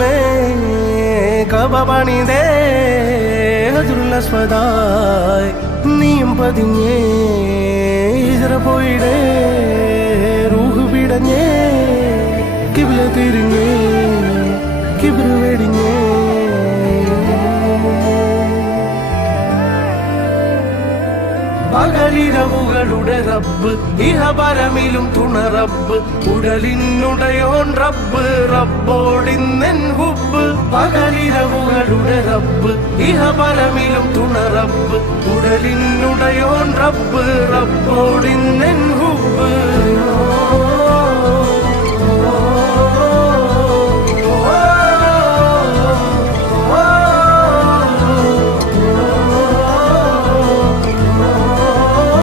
may Kaaba പണിതേ ഹജറുൽ അസ്വദായി നീയും പതിഞ്ഞേ ഹിജ്റ പോയിടേ റൂഹ് പിടഞ്ഞേ കിബ്ല തിരിഞ്ഞേ കിബ്ർ വെടിഞ്ഞേ പകലിരവുകളുടെ റബ്ബ് ഇഹപരമിലും തുണ റബ്ബ് ഉടലിനുടയോൻ റബ്ബ് റബ്ബോടിന്നെൻ ഹുബ്ബ് പകലിരവുകളുടെ റബ്ബ് ഇഹപരമിലും തുണ റബ്ബ് ഉടലിനുടയോൻ റബ്ബ് റബ്ബോടിന്നെൻ